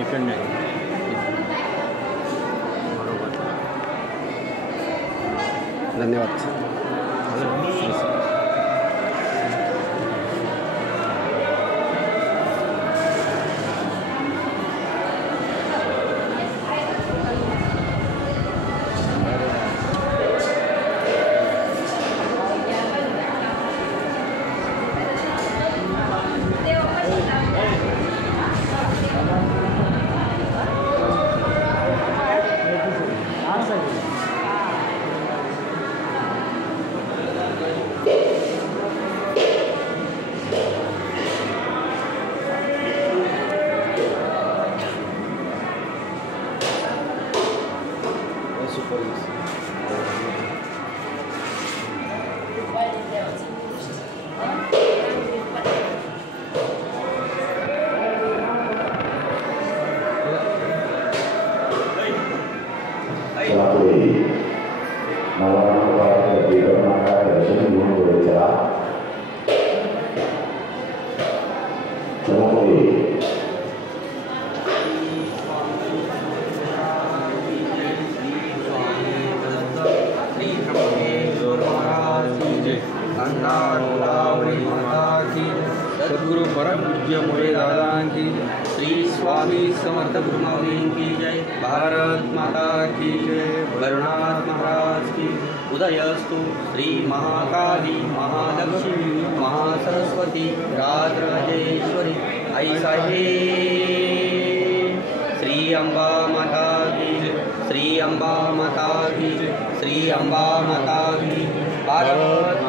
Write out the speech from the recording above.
इकडनं बरोबर. धन्यवाद. सद्गुरु परम पूज्य मुळे दादा की, श्री स्वामी समर्थ गुरुनानी की जय. भारत माता की जय. भरनाथ महाराज की. उदयस्तु श्री महाकाली महालक्ष्मी महासरस्वती राजराजेश्वरी आई साहेब. श्री अंबा माता की. श्री अंबा माता की. श्री अंबा माता की. भारत